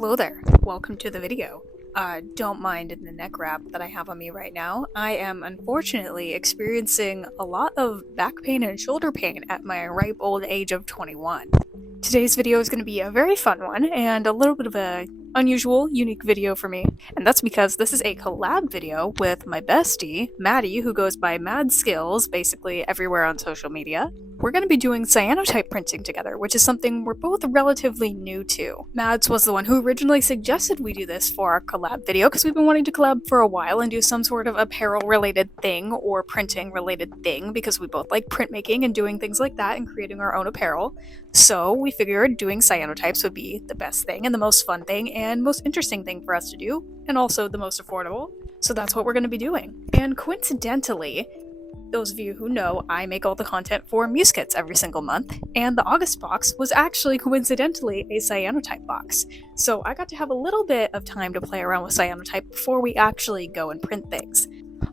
Hello there, welcome to the video. Don't mind the neck wrap that I have on me right now. I am unfortunately experiencing a lot of back pain and shoulder pain at my ripe old age of 21. Today's video is going to be a very fun one and a little bit of a unusual, unique video for me. And that's because this is a collab video with my bestie, Maddie, who goes by Mad Skills basically everywhere on social media. We're going to be doing cyanotype printing together, which is something we're both relatively new to. Mads was the one who originally suggested we do this for our collab video because we've been wanting to collab for a while and do some sort of apparel related thing or printing related thing because we both like printmaking and doing things like that and creating our own apparel. So we figured doing cyanotypes would be the best thing and the most fun thing and most interesting thing for us to do, and also the most affordable. So that's what we're going to be doing. And coincidentally, those of you who know, I make all the content for Muse Kits every single month, and the August box was actually coincidentally a cyanotype box. So I got to have a little bit of time to play around with cyanotype before we actually go and print things.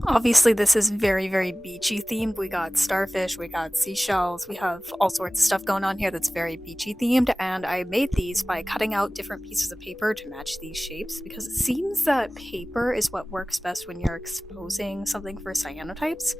Obviously this is very, very beachy themed. We got starfish, we got seashells, we have all sorts of stuff going on here that's very beachy themed, and I made these by cutting out different pieces of paper to match these shapes because it seems that paper is what works best when you're exposing something for cyanotypes.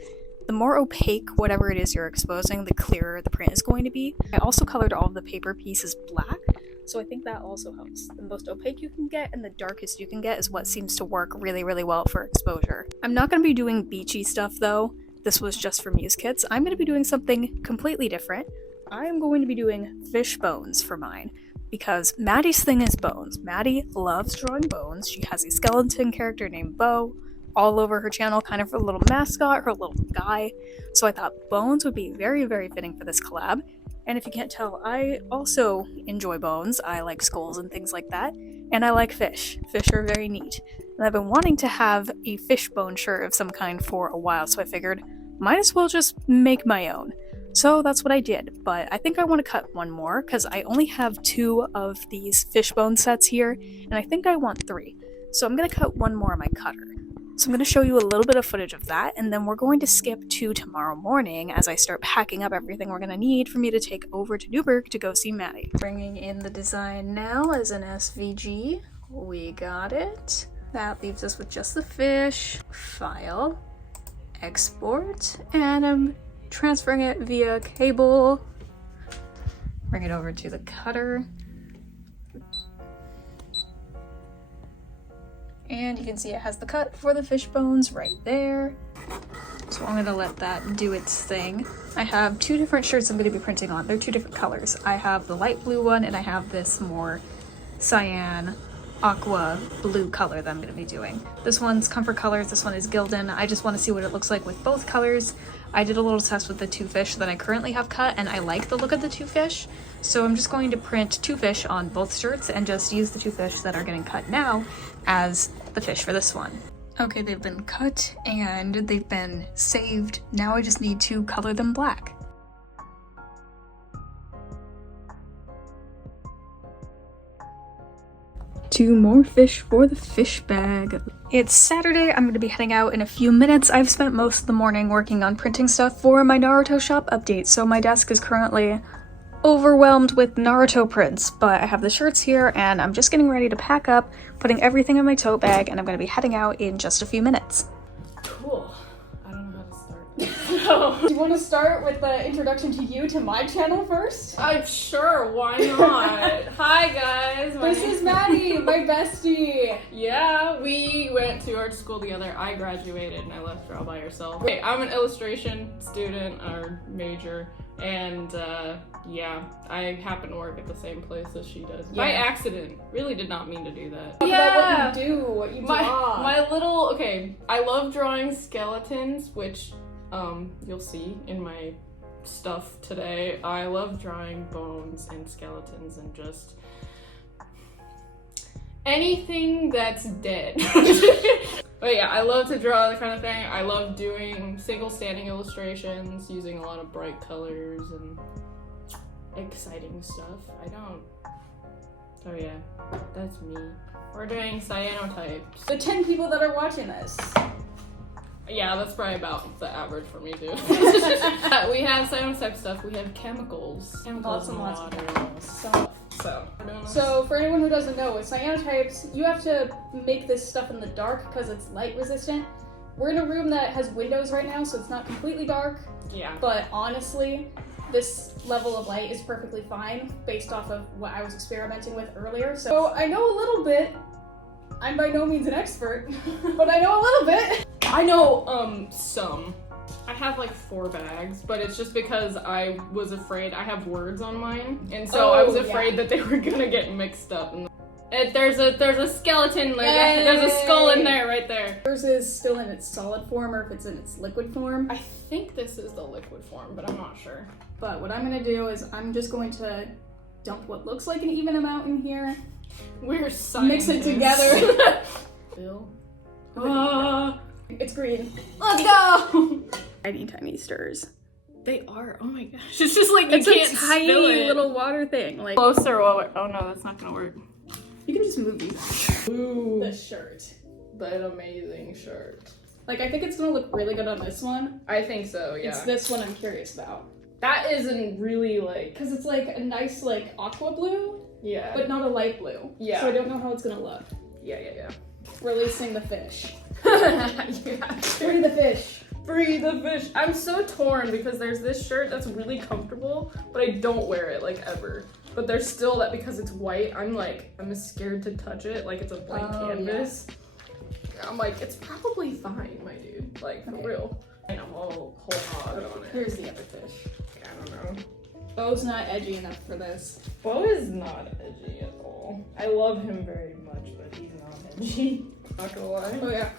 The more opaque whatever it is you're exposing, the clearer the print is going to be. I also colored all of the paper pieces black, so I think that also helps. The most opaque you can get and the darkest you can get is what seems to work really, really well for exposure. I'm not going to be doing beachy stuff though. This was just for Muse Kits. I'm going to be doing something completely different. I'm going to be doing fish bones for mine, because Maddie's thing is bones. Maddie loves drawing bones. She has a skeleton character named Bo all over her channel, kind of her little mascot, her little guy. So I thought bones would be very, very fitting for this collab. And if you can't tell, I also enjoy bones. I like skulls and things like that. And I like fish. Fish are very neat. And I've been wanting to have a fish bone shirt of some kind for a while, so I figured might as well just make my own. So that's what I did, but I think I want to cut one more because I only have 2 of these fish bone sets here, and I think I want 3. So I'm going to cut one more on my cutter. So I'm going to show you a little bit of footage of that, and then we're going to skip to tomorrow morning as I start packing up everything we're going to need for me to take over to Newburgh to go see Maddie. Bringing in the design now as an SVG. We got it. That leaves us with just the fish. File. Export. And I'm transferring it via cable. Bring it over to the cutter. And you can see it has the cut for the fish bones right there. So I'm gonna let that do its thing. I have 2 different shirts I'm gonna be printing on. They're 2 different colors. I have the light blue one and I have this more cyan, aqua blue color that I'm gonna be doing. This one's Comfort Colors, this one is Gildan. I just wanna see what it looks like with both colors. I did a little test with the 2 fish that I currently have cut and I like the look of the 2 fish. So I'm just going to print 2 fish on both shirts and just use the 2 fish that are getting cut now as the fish for this one. Okay, they've been cut and they've been saved. Now I just need to color them black. Two more fish for the fish bag. It's Saturday, I'm going to be heading out in a few minutes. I've spent most of the morning working on printing stuff for my Naruto shop update, so my desk is currently overwhelmed with Naruto prints, but I have the shirts here and I'm just getting ready to pack up, putting everything in my tote bag, and I'm going to be heading out in just a few minutes. Cool. I don't know how to start. Do you want to start with the introduction to you to my channel first? Sure, why not? Hi guys. This is Maddie, my bestie. Yeah, we went to art school together. I graduated and I left her all by herself. Okay, I'm an illustration student or major, and yeah, I happen to work at the same place as she does. By accident. Really did not mean to do that. Talk about what you do, what you draw. Okay, I love drawing skeletons, which you'll see in my stuff today. I love drawing bones and skeletons and just anything that's dead. But yeah, I love to draw that kind of thing. I love doing single standing illustrations, using a lot of bright colors and exciting stuff. So yeah, that's me. We're doing cyanotypes. The 10 people that are watching this. Yeah, that's probably about the average for me too. We have cyanotype stuff, we have chemicals. Lots and lots of water. chemicals. So So for anyone who doesn't know, with cyanotypes, you have to make this stuff in the dark because it's light resistant. We're in a room that has windows right now, so it's not completely dark. Yeah. But honestly, this level of light is perfectly fine based off of what I was experimenting with earlier. So I know a little bit. I'm by no means an expert, but I know a little bit. I know some. I have like 4 bags, but it's just because I was afraid. I have words on mine, and so I was afraid that they were gonna get mixed up. And there's a skeleton, like there's a skull in there, right there. Yours is still in its solid form, or if it's in its liquid form. I think this is the liquid form, but I'm not sure. But what I'm gonna do is I'm just going to dump what looks like an even amount in here. We're scientists. Mix it together. Bill. It's green. Let's go! Tiny stirs. They are. Oh my gosh. It's just like It's you can't a tiny spill it. little water thing. Like Closer while we're... Oh no, that's not gonna work. you can just move these. Ooh. The shirt. That amazing shirt. Like I think it's gonna look really good on this one. I think so, yeah. It's this one I'm curious about. That isn't really like... Because it's like a nice like aqua blue, Yeah. but not a light blue. Yeah. So I don't know how it's gonna look. Yeah. Releasing the fish. Yeah. Free the fish. Free the fish. I'm so torn because there's this shirt that's really comfortable, but I don't wear it like ever. But there's still that because it's white, I'm scared to touch it like it's a blank canvas. Yeah. I'm like, it's probably fine, my dude. Like, for real. And a whole hog on it. Here's the other fish. I don't know. Bo's not edgy enough for this. Bo is not edgy at all. I love him very much, but he's not edgy. Not gonna lie. Oh yeah.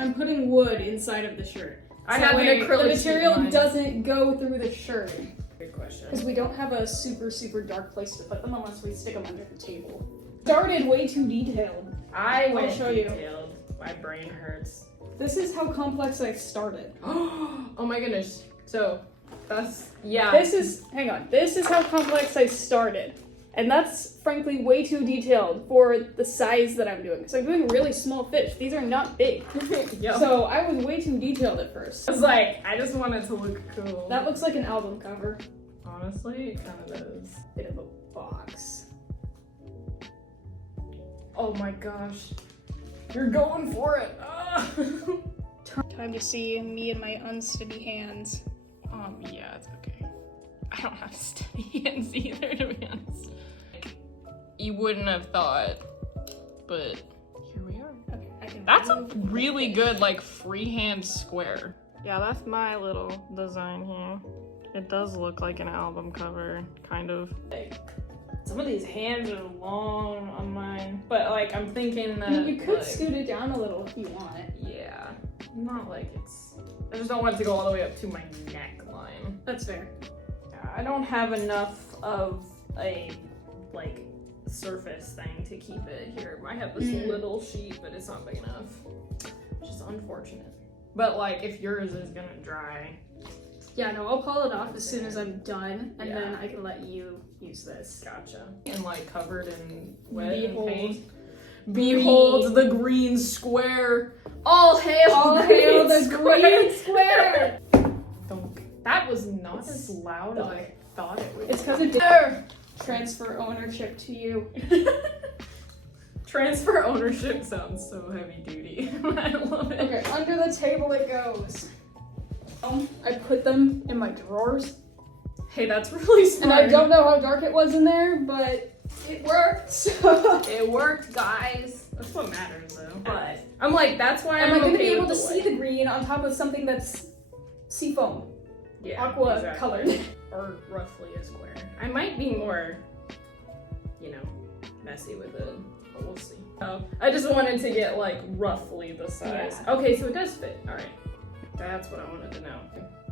I'm putting wood inside of the shirt. I have an acrylic the material sheet in mine. doesn't go through the shirt. Good question. Because we don't have a super dark place to put them unless we stick them under the table. Started way too detailed. I'll show you. Detailed. My brain hurts. This is how complex I started. Oh my goodness. So, that's, yeah. This is how complex I started. And that's frankly way too detailed for the size that I'm doing. Because I'm doing really small fish. These are not big. Yep. So I was way too detailed at first. I was like, I just want it to look cool. That looks like an album cover. Honestly, it kind of does. Bit of a box. Oh my gosh. You're going for it. Time to see me and my unsteady hands. Yeah, it's okay. I don't have steady hands either, to be honest. You wouldn't have thought, but here we are. Okay, That's a really good, like, freehand square. Yeah, that's my little design here. It does look like an album cover, kind of. Like, some of these hands are long on mine, but like I'm thinking that you could like, scoot it down a little if you want. Yeah, not like it's. I just don't want it to go all the way up to my neckline. That's fair. Yeah, I don't have enough of a like surface thing to keep it here. I have this little sheet, but it's not big enough, which is unfortunate. But like, if yours is gonna dry. Yeah, no, I'll call it off as soon as I'm done, and then I can let you use this. Gotcha. And like covered in wet Behold. and paint. Behold the green square. All hail, the green square. That was not as loud as I thought it would be. It's because it did transfer ownership to you. Transfer ownership sounds so heavy duty. I love it. Okay, under the table it goes. I put them in my drawers. Hey, that's really smart. And I don't know how dark it was in there, but it worked. So. It worked, guys. That's what matters, though. But I'm like, that's why I'm Am I going to okay be able to with the see white. the green on top of something that's seafoam? Yeah, aqua exactly. colored. Or roughly a square. I might be more, you know, messy with it, but we'll see. Oh, I just wanted to get like roughly the size. Yeah. Okay, so it does fit. All right, that's what I wanted to know.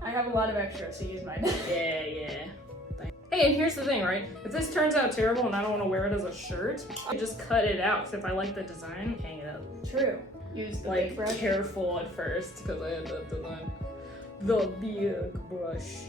I have a lot of extra, so use mine. Yeah. Hey, and here's the thing, right? If this turns out terrible and I don't want to wear it as a shirt, I just cut it out. Because if I like the design, hang it up. True. Use the Like big brush. careful at first because I had that design. The big brush.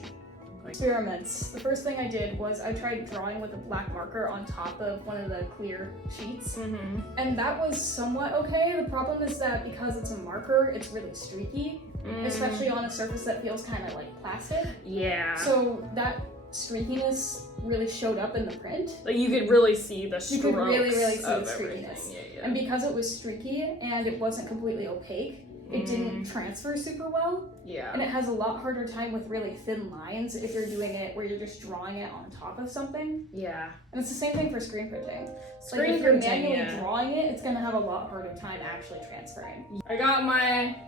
Experiments. The first thing I did was I tried drawing with a black marker on top of one of the clear sheets. Mm-hmm. And that was somewhat okay. The problem is that because it's a marker, it's really streaky, especially on a surface that feels kind of like plastic. Yeah. So that streakiness really showed up in the print. Like you could really see the strokes. You could really see the of streakiness. everything. Yeah. And because it was streaky and it wasn't completely opaque, it didn't transfer super well. Yeah. And it has a lot harder time with really thin lines if you're doing it where you're just drawing it on top of something. Yeah. And it's the same thing for screen printing. Screen if you're printing, manually drawing it, it's gonna have a lot harder time actually transferring. I got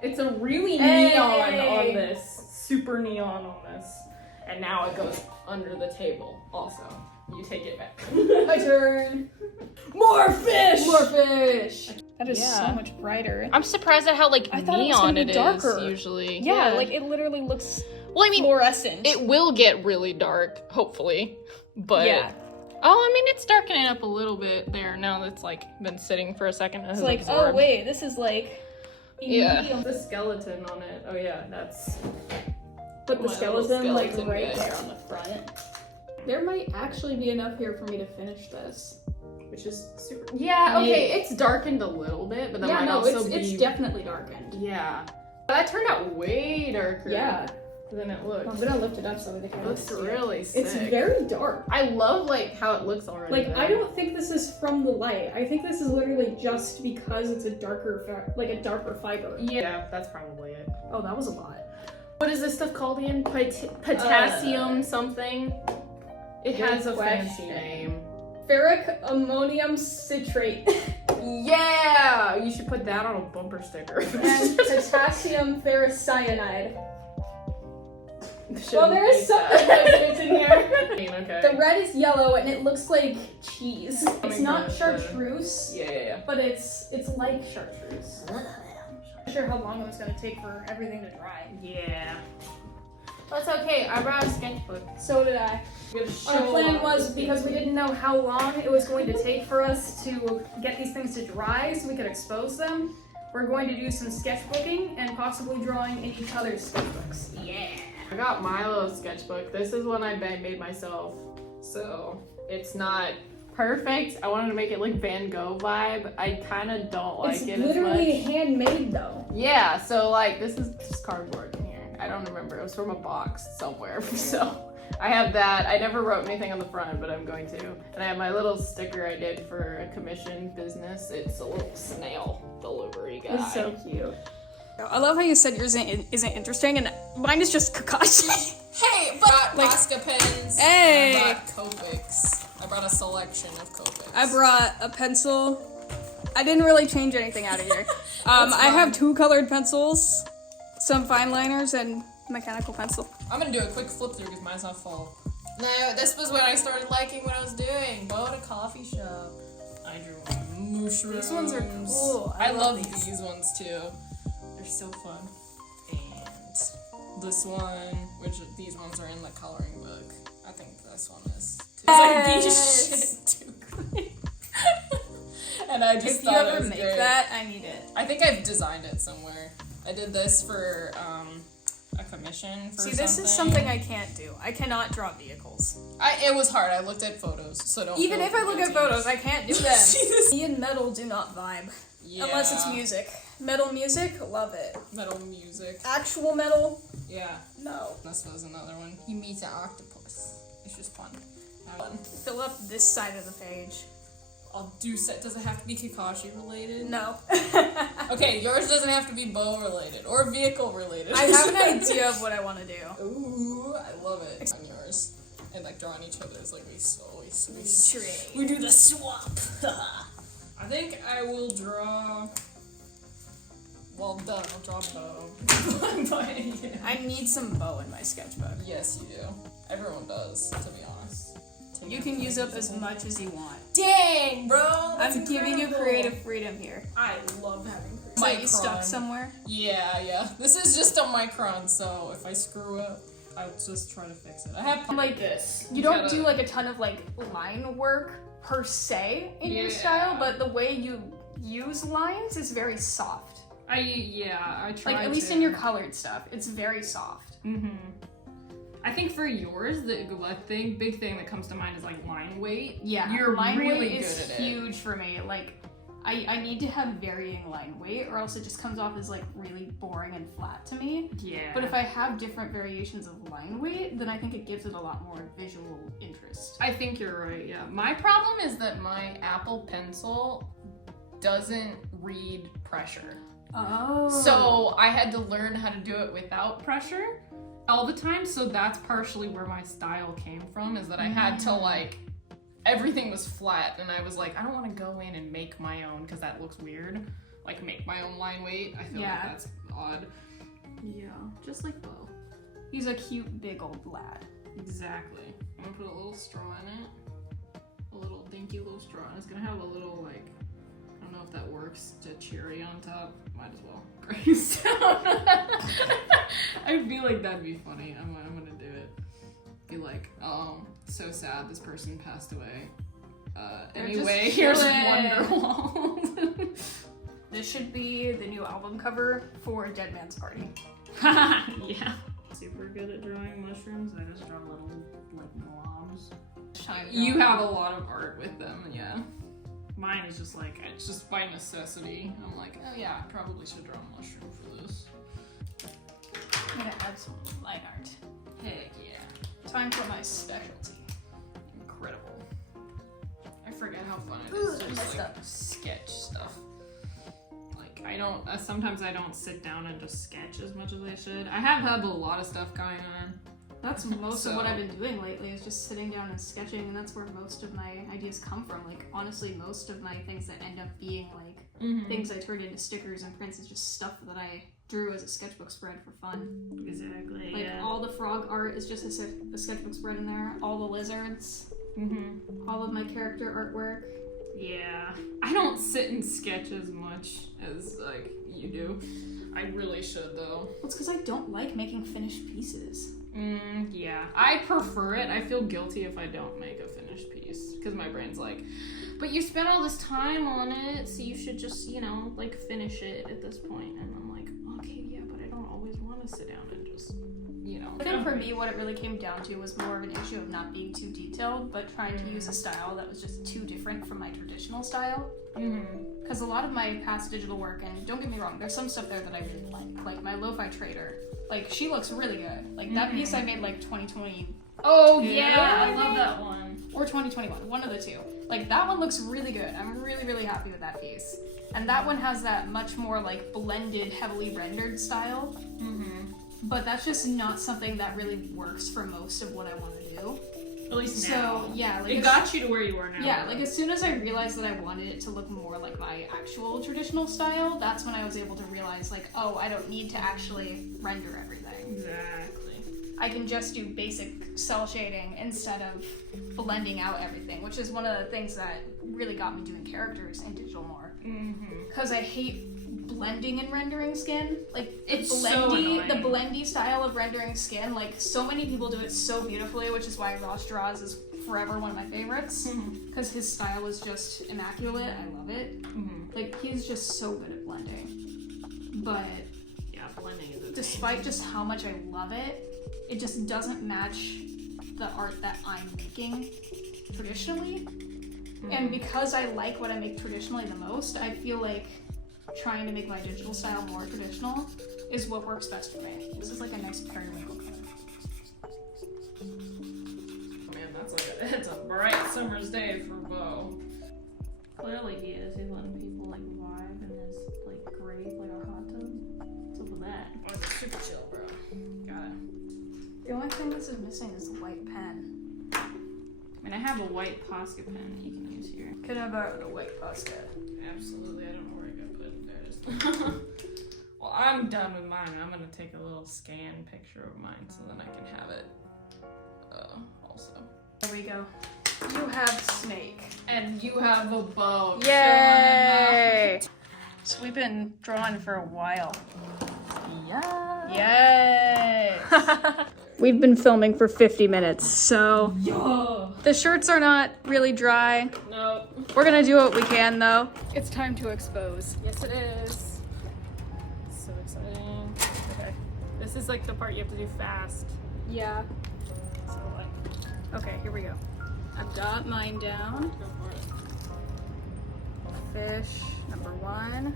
it's a really Hey! neon on this. Super neon on this. And now it goes under the table also. You take it back. My turn. More fish! More fish. That is Yeah. so much brighter. I'm surprised at how like I thought it was gonna neon be it darker. is usually. Yeah, like it literally looks well, I mean, fluorescent. it will get really dark, hopefully. But yeah. oh, I mean, it's darkening up a little bit there now that's like been sitting for a second. It's like, oh wait, this is like yeah. The skeleton on it. Oh yeah, that's. Put the My skeleton little like skeleton right guy. there on the front. There might actually be enough here for me to finish this, which is super. Yeah. Okay, it's darkened a little bit, but that might also be. It's definitely darkened. Yeah. But that turned out way darker. Yeah. Than it looks. I'm gonna lift it up so they can It looks see really it. sick. It's very dark. I love like how it looks already. Like, there. I don't think this is from the light. I think this is literally just because it's a darker, like a darker fiber. Yeah, that's probably it. Oh, that was a lot. What is this stuff called again? Potassium something? It good has a fancy question. name. Ferric ammonium citrate Yeah! You should put that on a bumper sticker. and potassium ferricyanide. Well, there is something that's in here. Okay. The red is yellow and it looks like cheese. It's not God, chartreuse, Yeah. but it's like chartreuse. I'm not sure how long it was gonna take for everything to dry. Yeah. That's okay. I brought a sketchbook. So did I. Our plan was, because we didn't know how long it was going to take for us to get these things to dry so we could expose them, we're going to do some sketchbooking and possibly drawing in each other's sketchbooks. Yeah. I got Milo's sketchbook. This is one I made myself. So it's not perfect. I wanted to make it like Van Gogh vibe. I kind of don't like It's it literally as much. handmade though. Yeah, so like this is just cardboard in here. I don't remember. It was from a box somewhere. So I have that. I never wrote anything on the front, but I'm going to. And I have my little sticker I did for a commission business. It's a little snail delivery guy. It's so cute. I love how you said yours isn't interesting, and mine is just Kakashi. Hey, but I brought Posca pens. Hey. I brought Copics. I brought a selection of Copics. I brought a pencil. I didn't really change anything out of here. I have 2 colored pencils, some fine liners, and mechanical pencil. I'm gonna do a quick flip through because mine's not full. No, this was what I started liking what I was doing. Go to coffee shop. I drew mushrooms. These ones are cool. I love these ones too. They're so fun. And this one, which these ones are in the coloring book. I think this one is too. Yes. These shit too great. And I just If you thought it ever was make great. that, I need it. I think I've designed it somewhere. I did this for a commission for See, this is something I can't do. I cannot draw vehicles. It was hard. I looked at photos, so don't. Even feel if I look at guilty. photos, I can't do them. Jesus. Me and metal do not vibe. Yeah. Unless it's music. Metal music, love it. Metal music. Actual metal, Yeah. no. This was another one. He meets an octopus. It's just fun. Fun. Fill up this side of the page. I'll do set. Does it have to be Kakashi related? No. Okay, yours doesn't have to be bow related or vehicle related. I have an idea of what I want to do. Ooh, I love it. On yours. And like drawing each other's like we Trade. do the swap. I think I will draw. Well, I'll draw bow. But, yeah. I need some bow in my sketchbook. Yes, you do. Everyone does, to be honest. You can use up as much as you want. Dang, bro! That's I'm giving you incredible. creative freedom here. I love having creative. So you stuck somewhere? Yeah. This is just a micron, so if I screw up, I'll just try to fix it. I have Like this. You don't do like a ton of like line work per se in your style, but the way you use lines is very soft. I try Like at least in your colored stuff, it's very soft. Mm-hmm. I think for yours, the big thing that comes to mind is like line weight. Yeah, You're line really weight good is at it. huge for me. Like I need to have varying line weight, or else it just comes off as like really boring and flat to me. Yeah. But if I have different variations of line weight, then I think it gives it a lot more visual interest. I think you're right, yeah. My problem is that my Apple Pencil doesn't read pressure. Oh. So I had to learn how to do it without pressure all the time. So that's partially where my style came from, is that I had to like, everything was flat and I was like, I don't want to go in and make my own because that looks weird. Like make my own line weight. I feel like that's odd. Yeah, just like Bo. He's a cute big old lad. Exactly. I'm gonna put a little straw in it. A little dinky little straw. And it's gonna have a little like, I don't know if that works, to cherry on top. Might as well. Greystone. I feel like that'd be funny. I'm gonna do it. Be like, oh, so sad this person passed away. Anyway, here's Wonderwall. This should be the new album cover for Dead Man's Party. Yeah. Super good at drawing mushrooms. I just draw little like blobs. You have a lot of art with them, yeah. Mine is just like, it's just by necessity. I'm like, oh yeah, I probably should draw a mushroom for this. I'm gonna add some line art. Heck yeah. Time for my specialty. Incredible. I forget how fun it is to just like sketch stuff. Like sometimes I don't sit down and just sketch as much as I should. I have had a lot of stuff going on. That's most of what I've been doing lately, is just sitting down and sketching, and that's where most of my ideas come from. Like, honestly, most of my things that end up being like things I turned into stickers and prints is just stuff that I drew as a sketchbook spread for fun. Exactly. Like all the frog art is just a sketchbook spread in there. All the lizards. All of my character artwork. Yeah. I don't sit and sketch as much as like you do. I really should though. Well, it's because I don't like making finished pieces. Yeah. I prefer it. I feel guilty if I don't make a finished piece, because my brain's like, but you spent all this time on it, so you should just, you know, like finish it at this point. And I'm like, okay, yeah, but I don't always want to sit down and just, you know. I think for me, what it really came down to was more of an issue of not being too detailed, but trying to use a style that was just too different from my traditional style. Because a lot of my past digital work, and don't get me wrong, there's some stuff there that I really like my lo-fi trader. Like, she looks really good. Like, that piece I made, like, 2020. Oh, yeah, I love that one. Or 2021, one of the two. Like, that one looks really good. I'm really, really happy with that piece. And that one has that much more, like, blended, heavily rendered style. But that's just not something that really works for most of what I want to do. At least now. So, yeah. Like, it got you to where you are now. Yeah, like, as soon as I realized that I wanted it to look more like my actual traditional style, that's when I was able to realize, like, oh, I don't need to actually render everything. Exactly. I can just do basic cell shading instead of blending out everything, which is one of the things that really got me doing characters in digital more. Because I hate blending and rendering skin. Like, it's blendy, so annoying. the blendy style of rendering skin, like, so many people do it so beautifully, which is why Ross Draws is forever one of my favorites. Because his style is just immaculate. I love it. Like, he's just so good at blending. But yeah, blending is a despite just how much I love it, it just doesn't match the art that I'm making traditionally. And because I like what I make traditionally the most, I feel like trying to make my digital style more traditional is what works best for me. This is like a nice periwinkle color. Man, it's a bright summer's day for Bo. Clearly he is. He's letting people like vibe in his like grave, like a hot tub. What's up with that? Oh, it's super chill, bro. Got it. The only thing this is missing is the white pen. I mean, I have a white Posca pen that you can use here. Could have borrowed a white Posca. Absolutely, I don't know where I got put it. There it is. Well, I'm done with mine. I'm gonna take a little scan picture of mine so then I can have it also. There we go. You have Snake. And you have a bow. Yay! So we've been drawing for a while. Yeah. Yay! We've been filming for 50 minutes, so the shirts are not really dry. No. We're gonna do what we can though. It's time to expose. Yes, it is. So exciting. Okay. This is like the part you have to do fast. Yeah. So like, Okay, here we go. I've got mine down. go for it. fish number 1,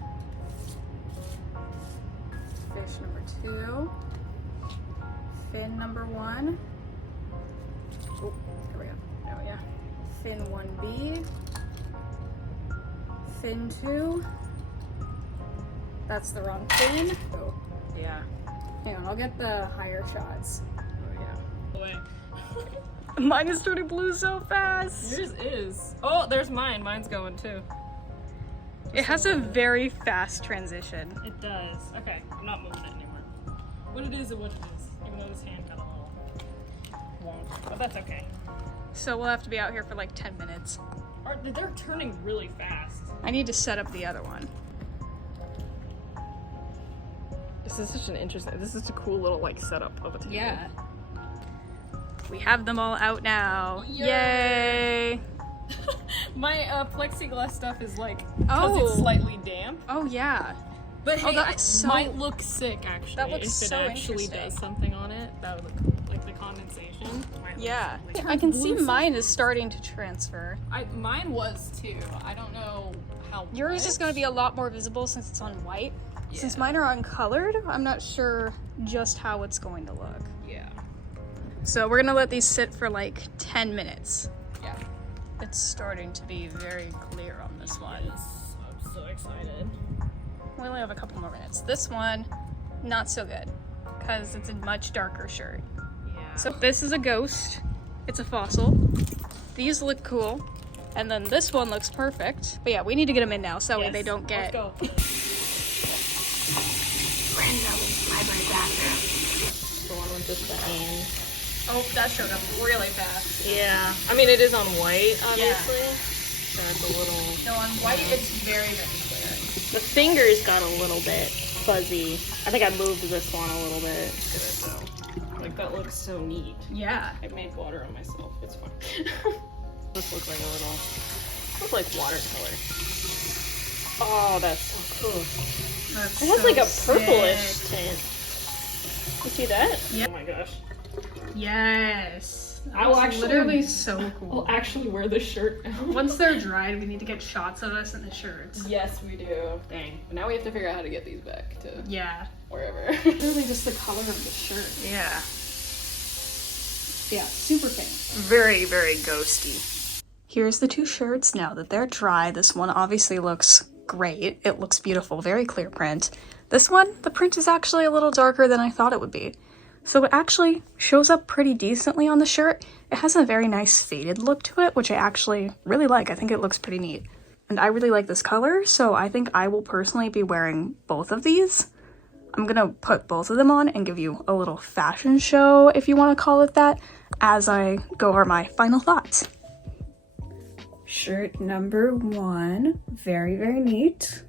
fish number 2, fin number 1. Oh, here we go. Oh yeah. Fin 1B, fin 2. That's the wrong fin. Oh, yeah. Hang on, I'll get the higher shots. Oh yeah. Mine is turning blue so fast. Yours is. Oh, there's mine. Mine's going too. It has a very fast transition. It does. Okay, I'm not moving it anymore. What it is, even though this hand got a little wonky, but that's okay. So we'll have to be out here for like 10 minutes. They're turning really fast. I need to set up the other one. This is such a cool little like setup of a table. Yeah. We have them all out now. Yay! My plexiglass stuff is like, because it's slightly damp. Oh yeah. But hey, that's it might look sick actually. That looks if so it actually interesting. does something on it, that would look cool. Like the condensation. Might Yeah. look sick. I can see mine is starting to transfer. Mine was too. I don't know how. Yours is going to be a lot more visible since it's on white. Yeah. Since mine are uncolored, I'm not sure just how it's going to look. Yeah. So we're gonna let these sit for like 10 minutes. Yeah. It's starting to be very clear on this one. Yes. I'm so excited. We only have a couple more minutes. This one, not so good, because it's a much darker shirt. Yeah. So this is a ghost. It's a fossil. These look cool. And then this one looks perfect. But yeah, we need to get them in now so Yes. they don't get... Let's go. The one with just the hand. Oh, that showed up really fast. Yeah. I mean, it is on white, obviously. So it's a little... No, on white it's very, very clear. The fingers got a little bit fuzzy. I think I moved this one a little bit. Like, that looks so neat. Yeah. I made water on myself. It's fine. This looks like a little... Looks like watercolor. Oh, that's so cool. That's It has so like a sick. purplish tint. You see that? Yep. Oh my gosh. Yes. I will That's actually- literally so cool. I'll actually wear this shirt now. Once they're dried, we need to get shots of us in the shirts. Yes, we do. Dang. But now we have to figure out how to get these back to Yeah. wherever. Literally just the color of the shirt. Yeah. Yeah, super pink. Very, very ghosty. Here's the 2 shirts now that they're dry. This one obviously looks great. It looks beautiful, very clear print. This one, the print is actually a little darker than I thought it would be. So it actually shows up pretty decently on the shirt. It has a very nice faded look to it, which I actually really like. I think it looks pretty neat. And I really like this color, so I think I will personally be wearing both of these. I'm gonna put both of them on and give you a little fashion show, if you want to call it that, as I go over my final thoughts. Shirt number 1, very, very neat.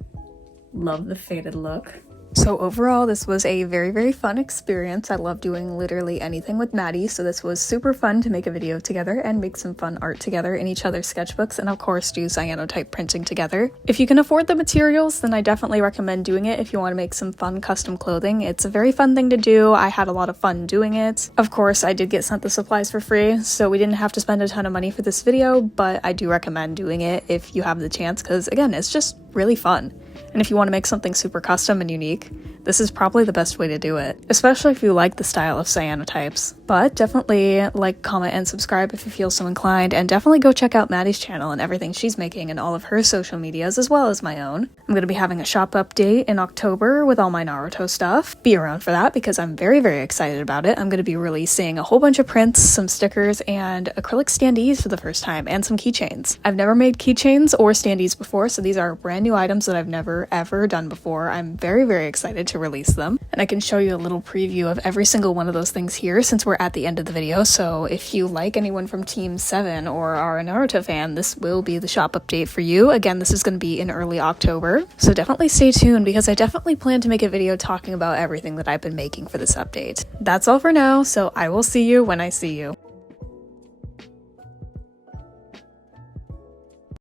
Love the faded look. So overall, this was a very, very fun experience. I love doing literally anything with Maddie, so this was super fun to make a video together and make some fun art together in each other's sketchbooks, and of course do cyanotype printing together. If you can afford the materials, then I definitely recommend doing it if you want to make some fun custom clothing. It's a very fun thing to do. I had a lot of fun doing it. Of course, I did get sent the supplies for free, so we didn't have to spend a ton of money for this video, but I do recommend doing it if you have the chance, because again, it's just really fun. And if you want to make something super custom and unique, this is probably the best way to do it, especially if you like the style of cyanotypes. But definitely like, comment, and subscribe if you feel so inclined, and definitely go check out Maddie's channel and everything she's making and all of her social medias as well as my own. I'm going to be having a shop update in October with all my Naruto stuff. Be around for that because I'm very, very excited about it. I'm going to be releasing a whole bunch of prints, some stickers, and acrylic standees for the first time, and some keychains. I've never made keychains or standees before, so these are brand new items that I've never ever done before. I'm very, very excited to release them, and I can show you a little preview of every single one of those things here since we're at the end of the video. So if you like anyone from Team 7 or are a Naruto fan, this will be the shop update for you. Again, this is going to be in early October, so definitely stay tuned because I definitely plan to make a video talking about everything that I've been making for this update. That's all for now, so I will see you when I see you.